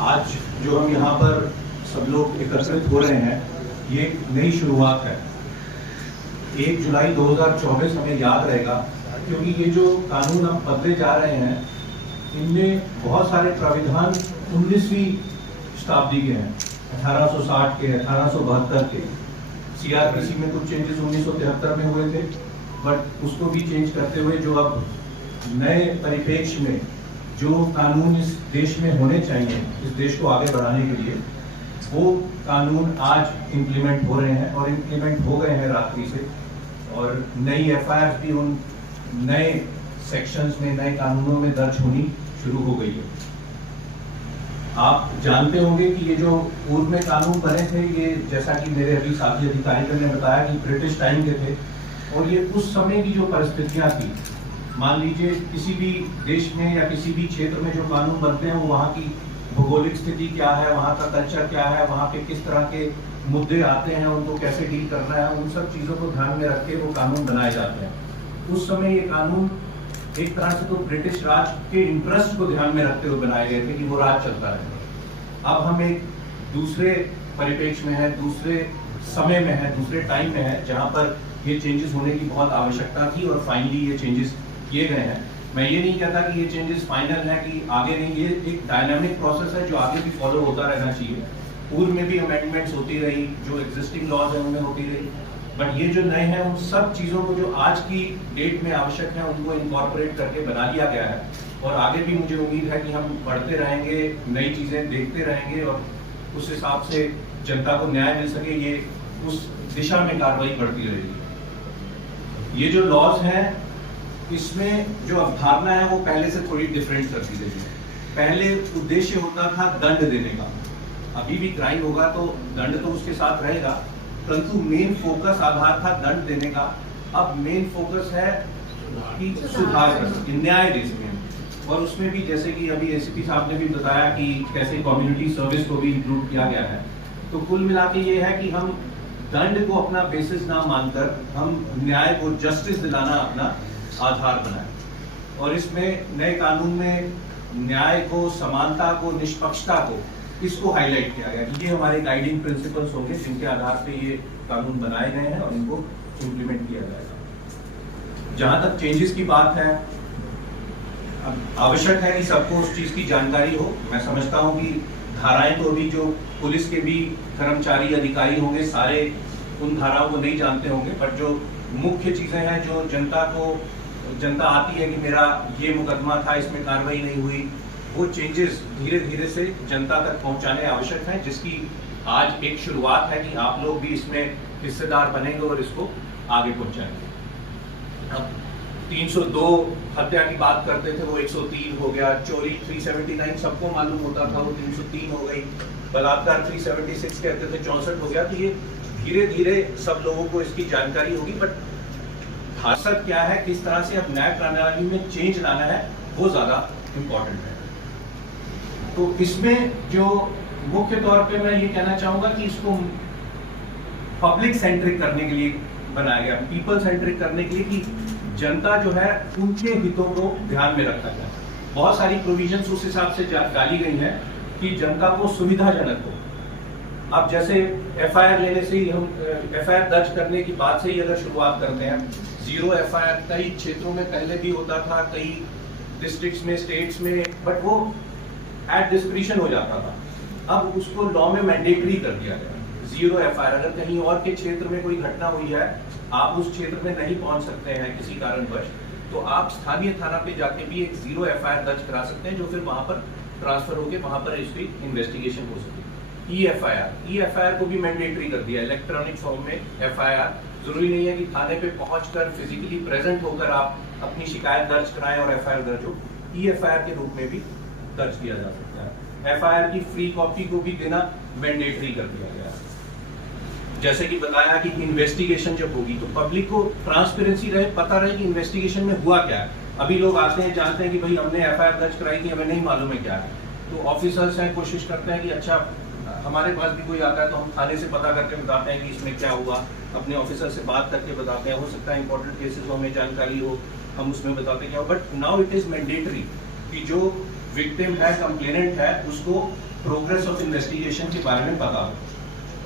आज जो हम यहाँ पर सब लोग एकत्रित हो रहे हैं, ये एक नई शुरुआत है। 1 जुलाई 2024 हमें याद रहेगा, क्योंकि ये जो कानून हम बदले जा रहे हैं, इनमें बहुत सारे प्राविधान 19वीं शताब्दी के हैं, 1860 के, 1872 के। CRPC में कुछ चेंजेस 1973 में हुए थे, बट उसको भी चेंज करते हुए जो अब नए परिप्रेक्ष्य में जो कानून इस देश में होने चाहिए, इस देश को आगे बढ़ाने के लिए, वो कानून आज इम्प्लीमेंट हो रहे हैं और इम्प्लीमेंट हो गए हैं रात्रि से। और नई FIR भी उन नए सेक्शंस में, नए कानूनों में दर्ज होनी शुरू हो गई है। आप जानते होंगे कि ये जो पूर्व में कानून बने थे, ये जैसा कि मेरे अभी साथी अधिकारियों ने बताया कि ब्रिटिश टाइम के थे, और ये उस समय की जो परिस्थितियां थी, मान लीजिए किसी भी देश में या किसी भी क्षेत्र में जो कानून बनते हैं, वो वहाँ की भौगोलिक स्थिति क्या है, वहाँ का कल्चर क्या है, वहाँ पे किस तरह के मुद्दे आते हैं, उनको कैसे डील करना है, उन सब चीज़ों को ध्यान में रख के वो कानून बनाए जाते हैं। उस समय ये कानून एक तरह से तो ब्रिटिश राज के इंटरेस्ट को ध्यान में रखते हुए बनाए गए थे कि वो राज चलता रहे। अब हम एक दूसरे परिप्रेक्ष्य में है, दूसरे समय में है, दूसरे टाइम में है, जहाँ पर ये चेंजेस होने की बहुत आवश्यकता थी और फाइनली ये चेंजेस किए गए हैं। मैं ये नहीं कहता कि ये चेंजेस फाइनल है, कि आगे नहीं, ये एक डायनामिक प्रोसेस है जो आगे भी फॉलो होता रहना चाहिए। पूर्व में भी अमेंडमेंट्स होती रही, जो एग्जिस्टिंग लॉज है उनमें होती रही, बट ये जो नए हैं उन सब चीज़ों को जो आज की डेट में आवश्यक है, उनको इनकॉर्पोरेट करके बना लिया गया है। और आगे भी मुझे उम्मीद है कि हम बढ़ते रहेंगे, नई चीज़ें देखते रहेंगे और उस हिसाब से जनता को न्याय मिल सके, ये उस दिशा में कार्रवाई बढ़ती रहेगी। ये जो लॉज हैं, इसमें जो अवधारणा है वो पहले से थोड़ी डिफरेंट कर दी गई है। पहले उद्देश्य होता था दंड देने का, अभी भी क्राइम होगा तो दंड तो उसके साथ रहेगा, परंतु मेन फोकस आधार था दंड देने का। अब मेन फोकस है कि सुधार कर सके, न्याय दे सके। और उसमें भी जैसे कि अभी ACP साहब ने भी बताया कि कैसे कम्युनिटी सर्विस को भी इंक्लूड किया गया है। तो कुल मिला के ये है कि हम दंड को अपना बेसिस ना मानकर हम न्याय को, जस्टिस दिलाना अपना आधार बनाए। और इसमें नए कानून में न्याय को, समानता को, निष्पक्षता को, इसको हाईलाइट किया गया कि ये हमारे गाइडिंग प्रिंसिपल्स होंगे जिनके आधार पे ये कानून बनाए गए हैं और इनको इम्प्लीमेंट किया जाएगा। जहां तक चेंजेस की बात है, अब आवश्यक है कि सबको उस चीज की जानकारी हो। मैं समझता हूं कि धाराएं तो अभी जो पुलिस के भी कर्मचारी, अधिकारी होंगे, सारे उन धाराओं को नहीं जानते होंगे, बट जो मुख्य चीजें हैं जो जनता आती है कि मेरा ये मुकदमा था, इसमें कार्रवाई नहीं हुई, वो चेंजेस धीरे धीरे से जनता तक पहुंचाने आवश्यक हैं, जिसकी आज एक शुरुआत है कि आप लोग भी इसमें हिस्सेदार बनेंगे और इसको आगे पहुंचाएंगे। अब 302 हत्या की बात करते थे, वो 103 हो गया। चोरी 379 सबको मालूम होता था, वो 303 हो गई। बलात्कार 376 कहते थे, 64 हो गया। तो ये धीरे धीरे सब लोगों को इसकी जानकारी होगी, बट खासियत क्या है, किस तरह से अब न्याय प्रणाली में चेंज लाना है, वो ज्यादा इम्पोर्टेंट है। तो इसमें जो मुख्य तौर पे मैं ये कहना चाहूंगा कि इसको पब्लिक सेंट्रिक करने के लिए बनाया गया, पीपल सेंट्रिक करने के लिए, कि जनता जो है उनके हितों को ध्यान में रखा जाए। बहुत सारी प्रोविजंस उस हिसाब से डाली गई हैं कि जनता को सुविधाजनक हो। अब जैसे FIR लेने से ही, हम FIR दर्ज करने की बात से ही अगर शुरुआत करते हैं, 0 FIR कई क्षेत्रों में पहले भी होता था, कई डिस्ट्रिक्ट्स में, स्टेट्स में, बट वो एट डिस्क्रिशन हो जाता था। अब उसको लॉ में मैंडेटरी कर दिया गया, 0 FIR। अगर कहीं और के क्षेत्र में कोई घटना हुई है, आप उस क्षेत्र में नहीं पहुंच सकते हैं किसी कारणवश, तो आप स्थानीय थाना पे जाके भी एक 0 FIR दर्ज करा सकते हैं, जो फिर वहां पर ट्रांसफर होकर वहां पर इसकी इन्वेस्टिगेशन हो सके। E-FIR को भी मैंडेटरी कर दिया, इलेक्ट्रॉनिक फॉर्म में FIR। जरूरी नहीं है कि थाने पे पहुंचकर फिजिकली प्रेजेंट होकर आप अपनी शिकायत दर्ज कराएं और FIR दर्ज हो, E-FIR के रूप में भी दर्ज किया जा सकता है। FIR की फ्री कॉपी को भी देना मैंडेटरी कर दिया गया है। जैसे कि बताया कि इन्वेस्टिगेशन जब होगी तो पब्लिक को ट्रांसपेरेंसी रहे, पता रहे कि इन्वेस्टिगेशन में हुआ क्या है। अभी लोग आते हैं, जानते हैं कि भाई हमने FIR दर्ज कराई थी, हमें नहीं मालूम है क्या है, तो ऑफिसर्स हैं, कोशिश करते हैं कि अच्छा हमारे पास भी कोई आता है तो हम थाने से पता करके बताते हैं कि इसमें क्या हुआ, अपने ऑफिसर से बात करके बताते हैं। हो सकता है इंपॉर्टेंट केसेस हो, हमें जानकारी हो, हम उसमें बताते क्या हो। But now it is mandatory कि जो विक्टिम है, कंप्लेनेंट है, उसको प्रोग्रेस ऑफ इन्वेस्टिगेशन के बारे में पता हो।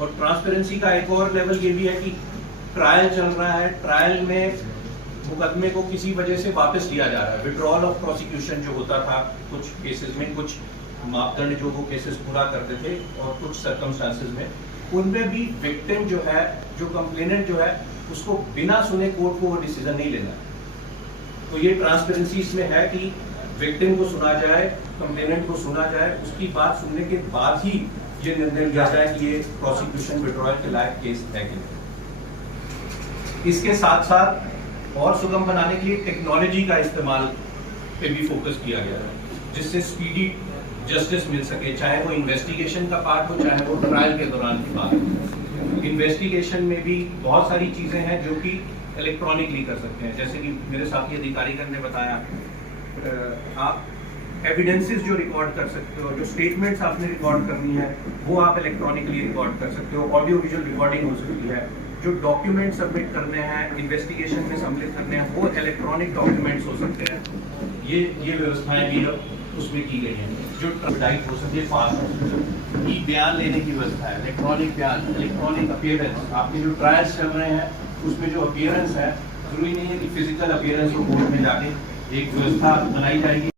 और ट्रांसपेरेंसी का एक और लेवल ये भी है कि ट्रायल चल रहा है, ट्रायल में मुकदमे को किसी वजह से वापस लिया जा रहा है, विड्रॉल ऑफ प्रोसिक्यूशन जो होता था कुछ केसेस में, कुछ मापदंड जो वो केसेस पूरा करते थे और कुछ सर्कमस्टांसेस में, उनमें भी विक्टिम जो है, जो कंप्लेनेंट जो है, उसको बिना सुने कोर्ट को वो डिसीजन नहीं लेना। तो ये ट्रांसपेरेंसी इसमें है कि विक्टिम को सुना जाए, कंप्लेनेंट को सुना जाए, उसकी बात सुनने के बाद ही ये निर्णय लिया जाए कि ये प्रोसिक्यूशन विड्रॉल के लायक केस है कि नहीं। इसके साथ साथ और सुगम बनाने के लिए टेक्नोलॉजी का इस्तेमाल पे भी फोकस किया गया है, जिससे स्पीडी जस्टिस मिल सके, चाहे वो इन्वेस्टिगेशन का पार्ट हो, चाहे वो ट्रायल के दौरान की बात हो। इन्वेस्टिगेशन में भी बहुत सारी चीजें हैं जो कि इलेक्ट्रॉनिकली कर सकते हैं, जैसे कि मेरे साथी अधिकारीगण ने बताया, आप एविडेंसेस जो रिकॉर्ड कर सकते हो, जो स्टेटमेंट्स आपने रिकॉर्ड करनी है वो आप इलेक्ट्रॉनिकली रिकॉर्ड कर सकते हो, ऑडियो विजुअल रिकॉर्डिंग हो सकती है, जो डॉक्यूमेंट सबमिट करने हैं, इन्वेस्टिगेशन में सम्मिलित करने हैं, वो इलेक्ट्रॉनिक डॉक्यूमेंट्स हो सकते हैं। ये व्यवस्थाएं भी उसमें की गई हैं, जो टाइप हो सकती है, फास्ट हो सकती है, ई बयान लेने की व्यवस्था है, इलेक्ट्रॉनिक बयान, इलेक्ट्रॉनिक अपीयरेंस, आपके जो ट्रायल्स चल रहे हैं उसमें जो अपीयरेंस है, जरूरी नहीं है कि फिजिकल अपीयरेंस को कोर्ट में जाके एक व्यवस्था बनाई जाएगी।